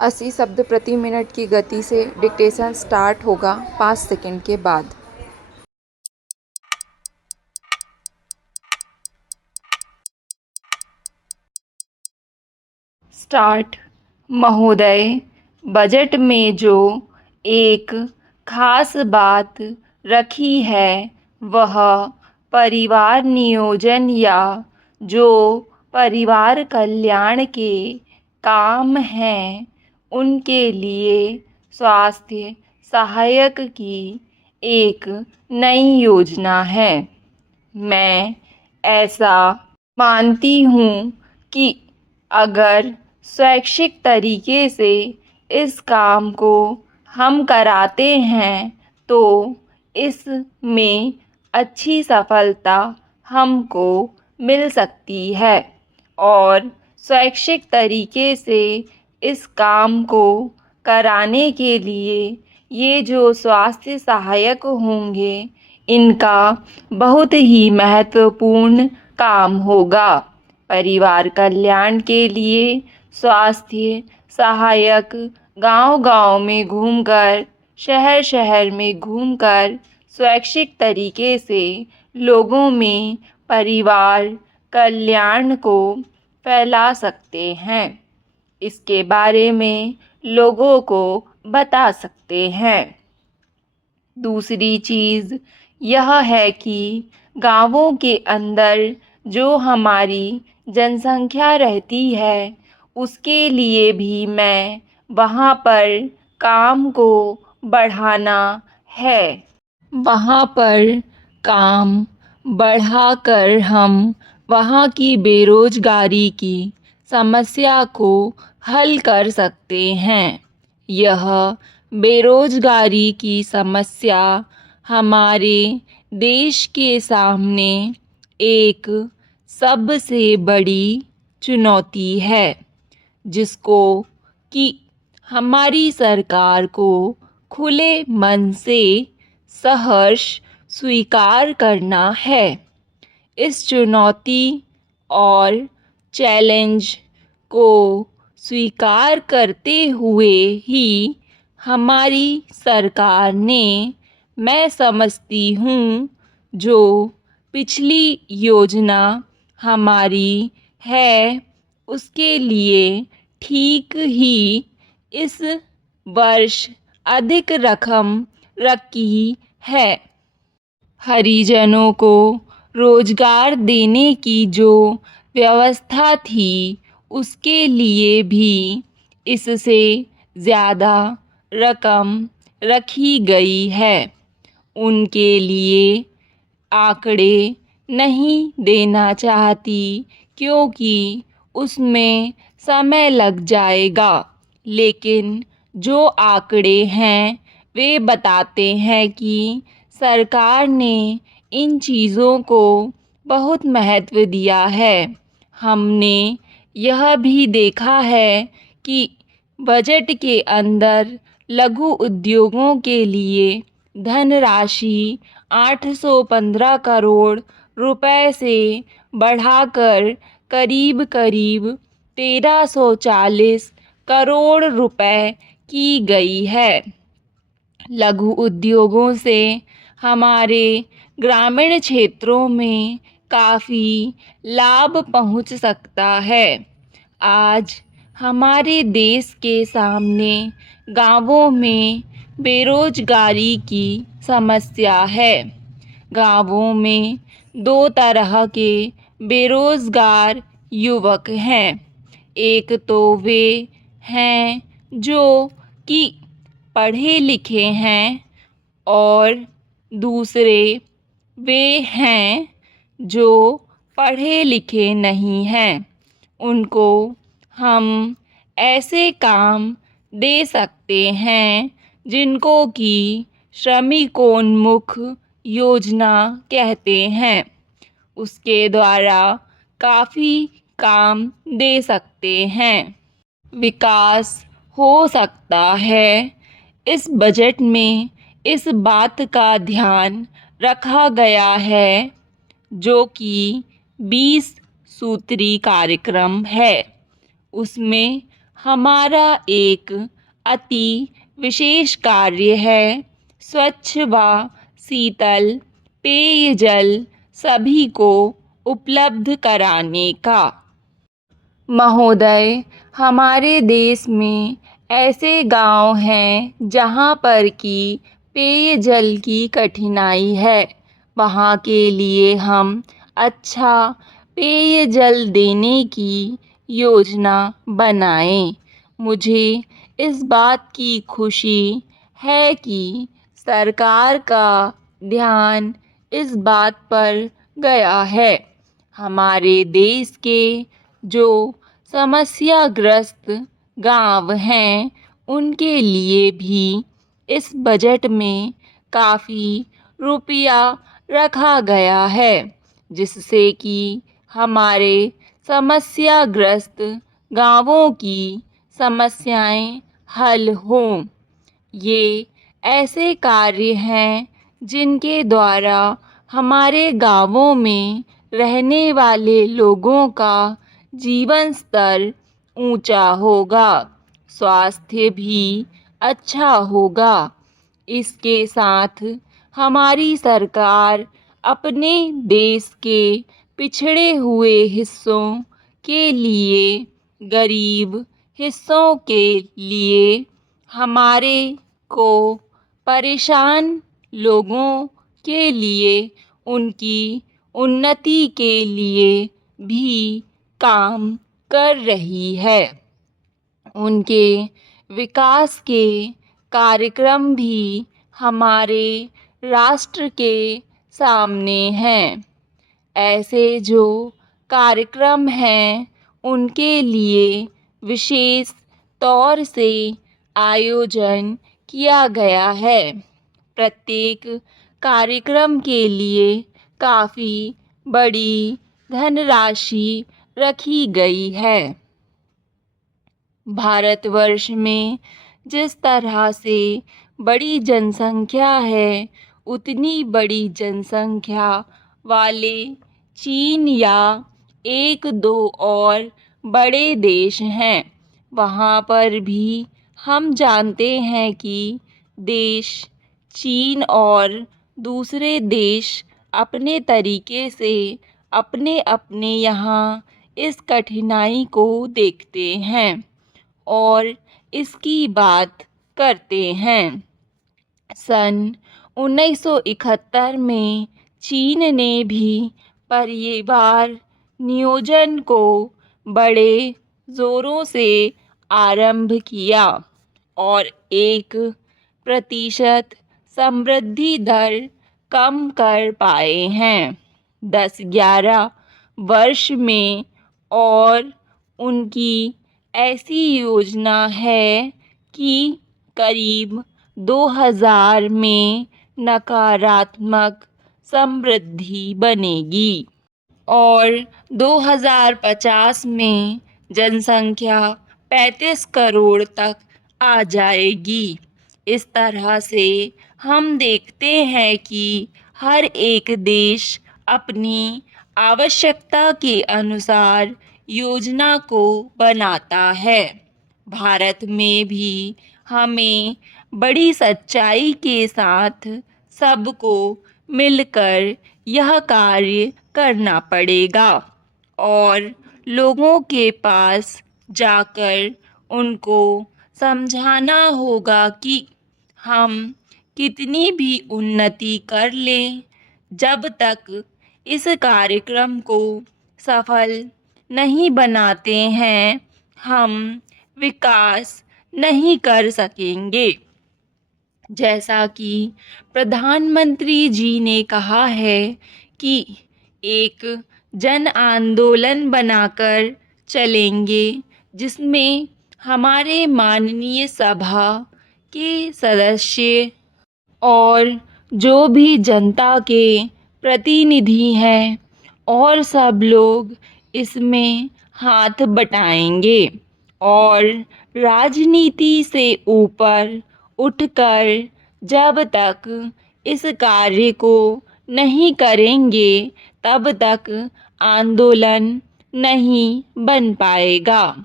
80 शब्द प्रति मिनट की गति से डिक्टेशन स्टार्ट होगा 5 सेकंड के बाद। स्टार्ट। महोदय, बजट में जो एक खास बात रखी है वह परिवार नियोजन या जो परिवार कल्याण के काम हैं उनके लिए स्वास्थ्य सहायक की एक नई योजना है। मैं ऐसा मानती हूँ कि अगर स्वैच्छिक तरीके से इस काम को हम कराते हैं तो इसमें अच्छी सफलता हमको मिल सकती है और स्वैच्छिक तरीके से इस काम को कराने के लिए ये जो स्वास्थ्य सहायक होंगे इनका बहुत ही महत्वपूर्ण काम होगा। परिवार कल्याण के लिए स्वास्थ्य सहायक गांव-गांव में घूमकर, शहर-शहर में घूमकर स्वैच्छिक तरीके से लोगों में परिवार कल्याण को फैला सकते हैं। इसके बारे में लोगों को बता सकते हैं। दूसरी चीज़ यह है कि गांवों के अंदर जो हमारी जनसंख्या रहती है उसके लिए भी मैं वहाँ पर काम को बढ़ाना है। वहाँ पर काम बढ़ाकर हम वहाँ की बेरोजगारी की समस्या को हल कर सकते हैं। यह बेरोजगारी की समस्या हमारे देश के सामने एक सबसे बड़ी चुनौती है जिसको कि हमारी सरकार को खुले मन से सहर्ष स्वीकार करना है। इस चुनौती और चैलेंज को स्वीकार करते हुए ही हमारी सरकार ने, मैं समझती हूँ, जो पिछली योजना हमारी है उसके लिए ठीक ही इस वर्ष अधिक रकम रखी है। हरिजनों को रोजगार देने की जो व्यवस्था थी उसके लिए भी इससे ज़्यादा रकम रखी गई है। उनके लिए आंकड़े नहीं देना चाहती क्योंकि उसमें समय लग जाएगा, लेकिन जो आंकड़े हैं वे बताते हैं कि सरकार ने इन चीज़ों को बहुत महत्व दिया है। हमने यह भी देखा है कि बजट के अंदर लघु उद्योगों के लिए धनराशि 815 करोड़ रुपए से बढ़ाकर करीब करीब 1340 करोड़ रुपए की गई है। लघु उद्योगों से हमारे ग्रामीण क्षेत्रों में काफ़ी लाभ पहुंच सकता है। आज हमारे देश के सामने गांवों में बेरोजगारी की समस्या है। गांवों में दो तरह के बेरोजगार युवक हैं। एक तो वे हैं जो कि पढ़े लिखे हैं और दूसरे वे हैं जो पढ़े लिखे नहीं हैं। उनको हम ऐसे काम दे सकते हैं जिनको कि श्रमिकोन्मुख योजना कहते हैं। उसके द्वारा काफ़ी काम दे सकते हैं, विकास हो सकता है। इस बजट में इस बात का ध्यान रखा गया है जो कि 20 सूत्री कार्यक्रम है। उसमें हमारा एक अति विशेष कार्य है स्वच्छ व शीतल पेयजल सभी को उपलब्ध कराने का। महोदय, हमारे देश में ऐसे गांव हैं जहां पर कि पेयजल की कठिनाई है। वहां के लिए हम अच्छा पेयजल देने की योजना बनाएं। मुझे इस बात की खुशी है कि सरकार का ध्यान इस बात पर गया है। हमारे देश के जो समस्याग्रस्त गांव हैं उनके लिए भी इस बजट में काफ़ी रुपया रखा गया है, जिससे कि हमारे समस्याग्रस्त गांवों की समस्याएं हल हों। ये ऐसे कार्य हैं जिनके द्वारा हमारे गांवों में रहने वाले लोगों का जीवन स्तर ऊंचा होगा, स्वास्थ्य भी अच्छा होगा। इसके साथ हमारी सरकार अपने देश के पिछड़े हुए हिस्सों के लिए, गरीब हिस्सों के लिए, हमारे को परेशान लोगों के लिए, उनकी उन्नति के लिए भी काम कर रही है। उनके विकास के कार्यक्रम भी हमारे राष्ट्र के सामने हैं। ऐसे जो कार्यक्रम हैं उनके लिए विशेष तौर से आयोजन किया गया है। प्रत्येक कार्यक्रम के लिए काफ़ी बड़ी धनराशि रखी गई है। भारतवर्ष में जिस तरह से बड़ी जनसंख्या है, उतनी बड़ी जनसंख्या वाले चीन या एक दो और बड़े देश हैं। वहाँ पर भी हम जानते हैं कि देश चीन और दूसरे देश अपने तरीके से अपने अपने यहाँ इस कठिनाई को देखते हैं और इसकी बात करते हैं। सन 1971 में चीन ने भी परिवार नियोजन को बड़े ज़ोरों से आरंभ किया और 1% समृद्धि दर कम कर पाए हैं 10-11 वर्ष में। और उनकी ऐसी योजना है कि करीब 2000 में नकारात्मक समृद्धि बनेगी और 2050 में जनसंख्या 35 करोड़ तक आ जाएगी। इस तरह से हम देखते हैं कि हर एक देश अपनी आवश्यकता के अनुसार योजना को बनाता है। भारत में भी हमें बड़ी सच्चाई के साथ सबको मिलकर यह कार्य करना पड़ेगा और लोगों के पास जाकर उनको समझाना होगा कि हम कितनी भी उन्नति कर लें, जब तक इस कार्यक्रम को सफल नहीं बनाते हैं, हम विकास नहीं कर सकेंगे। जैसा कि प्रधानमंत्री जी ने कहा है कि एक जन आंदोलन बनाकर चलेंगे, जिसमें हमारे माननीय सभा के सदस्य और जो भी जनता के प्रतिनिधि हैं और सब लोग इसमें हाथ बटाएंगे और राजनीति से ऊपर उठकर जब तक इस कार्य को नहीं करेंगे तब तक आंदोलन नहीं बन पाएगा।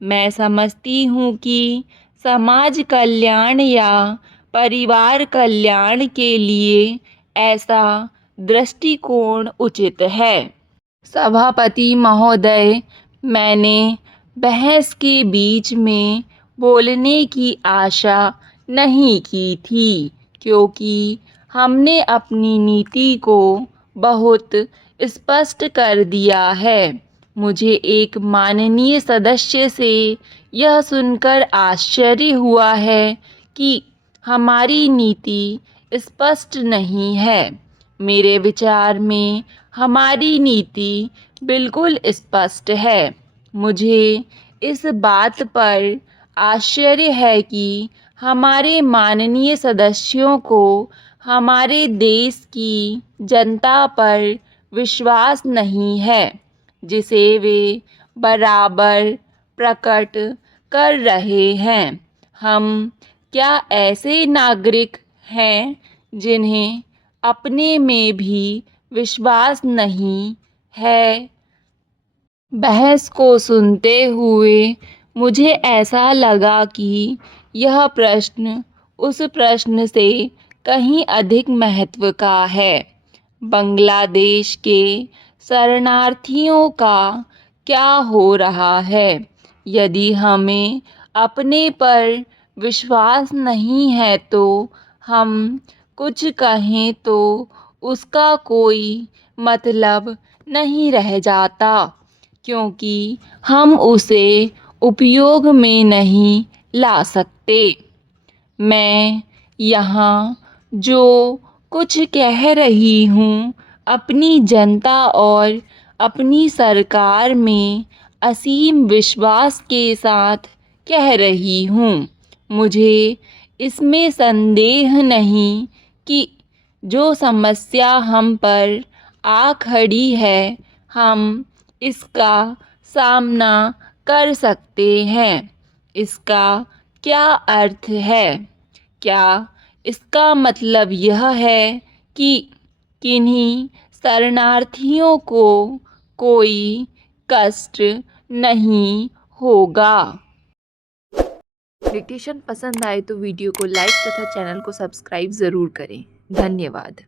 मैं समझती हूँ कि समाज कल्याण या परिवार कल्याण के लिए ऐसा दृष्टिकोण उचित है। सभापति महोदय, मैंने बहस के बीच में बोलने की आशा नहीं की थी, क्योंकि हमने अपनी नीति को बहुत स्पष्ट कर दिया है। मुझे एक माननीय सदस्य से यह सुनकर आश्चर्य हुआ है कि हमारी नीति स्पष्ट नहीं है। मेरे विचार में हमारी नीति बिल्कुल स्पष्ट है। मुझे इस बात पर आश्चर्य है कि हमारे माननीय सदस्यों को हमारे देश की जनता पर विश्वास नहीं है, जिसे वे बराबर प्रकट कर रहे हैं। हम क्या ऐसे नागरिक हैं जिन्हें अपने में भी विश्वास नहीं है? बहस को सुनते हुए मुझे ऐसा लगा कि यह प्रश्न उस प्रश्न से कहीं अधिक महत्व का है। बांग्लादेश के शरणार्थियों का क्या हो रहा है? यदि हमें अपने पर विश्वास नहीं है तो हम कुछ कहें तो उसका कोई मतलब नहीं रह जाता, क्योंकि हम उसे उपयोग में नहीं ला सकते। मैं यहाँ जो कुछ कह रही हूँ अपनी जनता और अपनी सरकार में असीम विश्वास के साथ कह रही हूँ। मुझे इसमें संदेह नहीं कि जो समस्या हम पर आ खड़ी है, हम इसका सामना कर सकते हैं। इसका क्या अर्थ है? क्या इसका मतलब यह है कि किन्हीं शरणार्थियों को कोई कष्ट नहीं होगा? डिक्टेशन पसंद आए तो वीडियो को लाइक तथा चैनल को सब्सक्राइब ज़रूर करें। धन्यवाद।